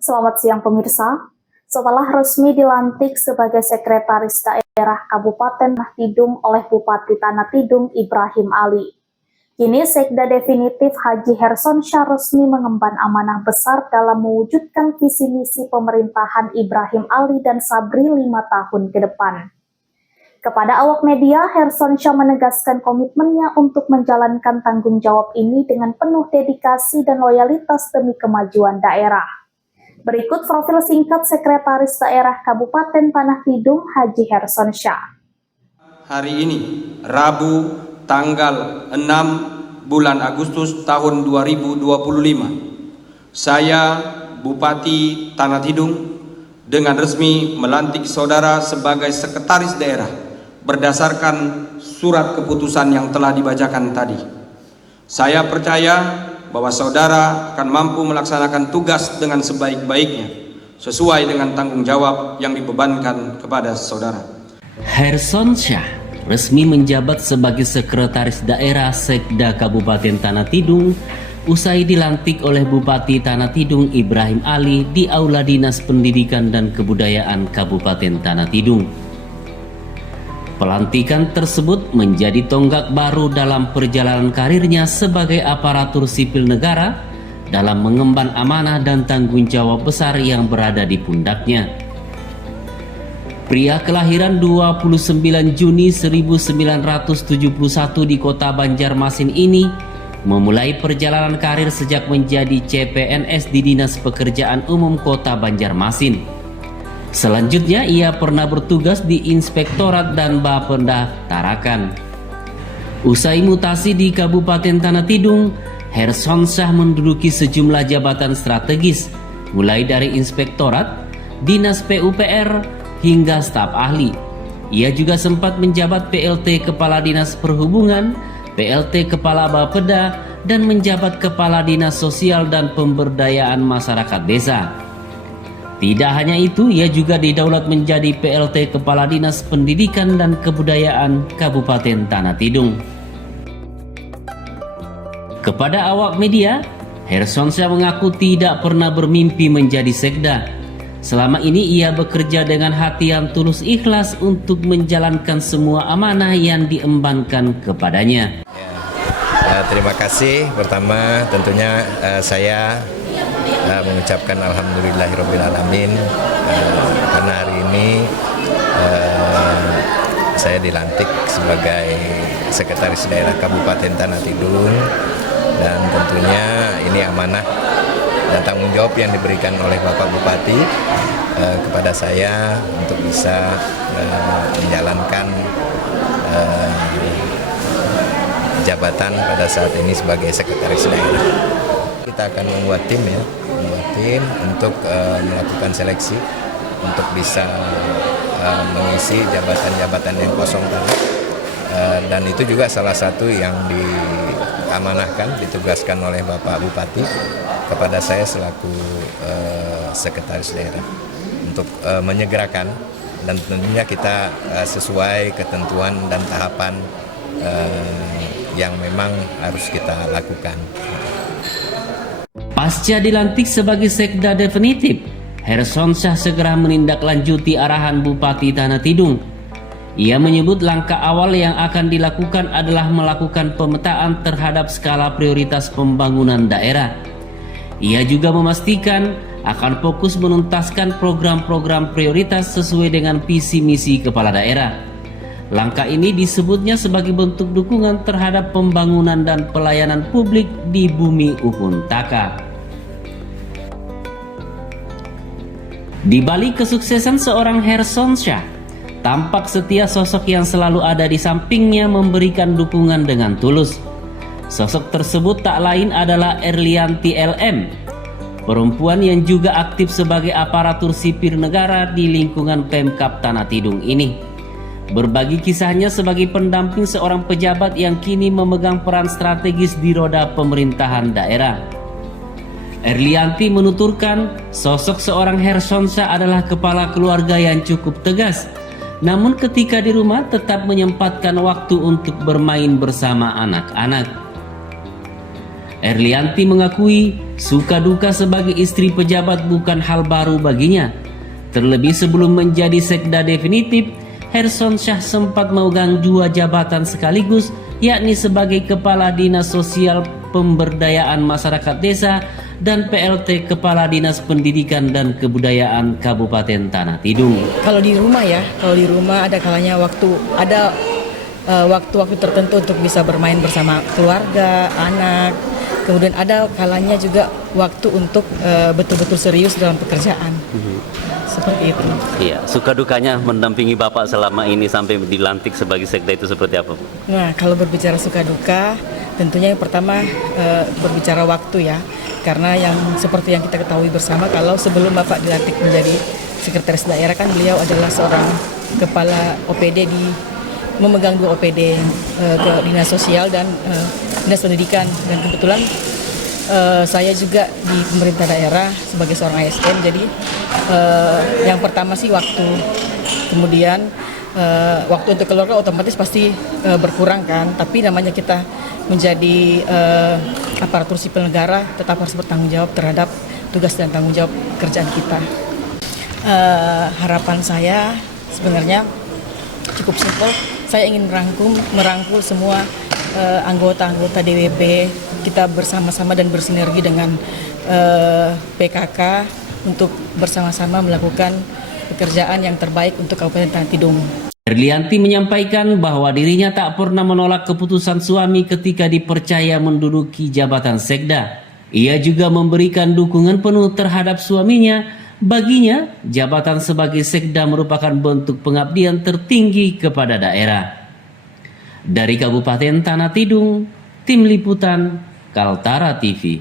Selamat siang pemirsa. Setelah resmi dilantik sebagai Sekretaris Daerah Kabupaten Tanah Tidung oleh Bupati Tanah Tidung Ibrahim Ali, kini Sekda definitif Haji Hershonsyah resmi mengemban amanah besar dalam mewujudkan visi misi pemerintahan Ibrahim Ali dan Sabri 5 tahun ke depan. Kepada awak media, Hershonsyah menegaskan komitmennya untuk menjalankan tanggung jawab ini dengan penuh dedikasi dan loyalitas demi kemajuan daerah. Berikut profil singkat Sekretaris Daerah Kabupaten Tanah Tidung Haji Hershonsyah. Hari ini, Rabu, tanggal 6 bulan Agustus tahun 2025, saya, Bupati Tanah Tidung, dengan resmi melantik saudara sebagai Sekretaris Daerah berdasarkan surat keputusan yang telah dibacakan tadi. Saya percaya bahwa saudara akan mampu melaksanakan tugas dengan sebaik-baiknya, sesuai dengan tanggung jawab yang dibebankan kepada saudara. Hershonsyah resmi menjabat sebagai Sekretaris Daerah Sekda Kabupaten Tanah Tidung usai dilantik oleh Bupati Tanah Tidung Ibrahim Ali di Aula Dinas Pendidikan dan Kebudayaan Kabupaten Tanah Tidung. Pelantikan tersebut menjadi tonggak baru dalam perjalanan karirnya sebagai aparatur sipil negara dalam mengemban amanah dan tanggung jawab besar yang berada di pundaknya. Pria kelahiran 29 Juni 1971 di kota Banjarmasin ini memulai perjalanan karir sejak menjadi CPNS di Dinas Pekerjaan Umum Kota Banjarmasin. Selanjutnya ia pernah bertugas di Inspektorat dan Bapenda Tarakan. Usai mutasi di Kabupaten Tanah Tidung, Hershonsyah menduduki sejumlah jabatan strategis, mulai dari Inspektorat, Dinas PUPR, hingga staf ahli. Ia juga sempat menjabat PLT Kepala Dinas Perhubungan, PLT Kepala Bapeda, dan menjabat Kepala Dinas Sosial dan Pemberdayaan Masyarakat Desa. Tidak hanya itu, ia juga didaulat menjadi PLT Kepala Dinas Pendidikan dan Kebudayaan Kabupaten Tanah Tidung. Kepada awak media, Hershonsyah mengaku tidak pernah bermimpi menjadi sekda. Selama ini ia bekerja dengan hati yang tulus ikhlas untuk menjalankan semua amanah yang diembankan kepadanya. Terima kasih. Pertama tentunya saya mengucapkan alhamdulillahirobbilalamin karena hari ini saya dilantik sebagai Sekretaris Daerah Kabupaten Tanah Tidung, dan tentunya ini amanah dan tanggung jawab yang diberikan oleh Bapak Bupati kepada saya untuk bisa menjalankan jabatan pada saat ini sebagai Sekretaris Daerah. Kita akan membuat tim untuk melakukan seleksi untuk bisa mengisi jabatan-jabatan yang kosong tadi, dan itu juga salah satu yang diamanahkan, ditugaskan oleh Bapak Bupati kepada saya selaku Sekretaris Daerah untuk menyegerakan, dan tentunya kita sesuai ketentuan dan tahapan yang memang harus kita lakukan. Pasca dilantik sebagai Sekda definitif, Hershonsyah segera menindaklanjuti arahan Bupati Tanah Tidung. Ia menyebut langkah awal yang akan dilakukan adalah melakukan pemetaan terhadap skala prioritas pembangunan daerah. Ia juga memastikan akan fokus menuntaskan program-program prioritas sesuai dengan visi misi kepala daerah. Langkah ini disebutnya sebagai bentuk dukungan terhadap pembangunan dan pelayanan publik di bumi Upuntaka. Di balik kesuksesan seorang Hershonsyah, tampak setia sosok yang selalu ada di sampingnya memberikan dukungan dengan tulus. Sosok tersebut tak lain adalah Erlianti LM, perempuan yang juga aktif sebagai aparatur sipil negara di lingkungan Pemkab Tanah Tidung ini. Berbagi kisahnya sebagai pendamping seorang pejabat yang kini memegang peran strategis di roda pemerintahan daerah. Erlianti menuturkan sosok seorang Hershonsyah adalah kepala keluarga yang cukup tegas, namun ketika di rumah tetap menyempatkan waktu untuk bermain bersama anak-anak. Erlianti mengakui suka duka sebagai istri pejabat bukan hal baru baginya. Terlebih sebelum menjadi sekda definitif, Herson Syah sempat memegang 2 jabatan sekaligus, yakni sebagai Kepala Dinas Sosial Pemberdayaan Masyarakat Desa dan PLT Kepala Dinas Pendidikan dan Kebudayaan Kabupaten Tanah Tidung. Kalau di rumah ada kalanya ada waktu-waktu tertentu untuk bisa bermain bersama keluarga, anak. Kemudian ada kalanya juga waktu untuk betul-betul serius dalam pekerjaan. Seperti itu. Iya, suka dukanya mendampingi Bapak selama ini sampai dilantik sebagai sekda itu seperti apa? Nah, kalau berbicara suka duka, tentunya yang pertama berbicara waktu ya. Karena yang seperti yang kita ketahui bersama, kalau sebelum Bapak dilantik menjadi sekretaris daerah kan beliau adalah seorang kepala OPD memegang 2 OPD ke Dinas Sosial dan Dinas Pendidikan, dan kebetulan saya juga di pemerintah daerah sebagai seorang ASN. Jadi yang pertama sih waktu, kemudian waktu untuk keluarga otomatis pasti berkurang kan, tapi namanya kita menjadi aparatur sipil negara tetap harus bertanggung jawab terhadap tugas dan tanggung jawab kerjaan kita. Harapan saya sebenarnya cukup simpel. Saya ingin merangkul semua anggota-anggota DWP, kita bersama-sama dan bersinergi dengan PKK untuk bersama-sama melakukan pekerjaan yang terbaik untuk Kabupaten Tanah Tidung. Erlianti menyampaikan bahwa dirinya tak pernah menolak keputusan suami ketika dipercaya menduduki jabatan sekda. Ia juga memberikan dukungan penuh terhadap suaminya. Baginya, jabatan sebagai sekda merupakan bentuk pengabdian tertinggi kepada daerah. Dari Kabupaten Tanah Tidung, Tim Liputan Kaltara TV.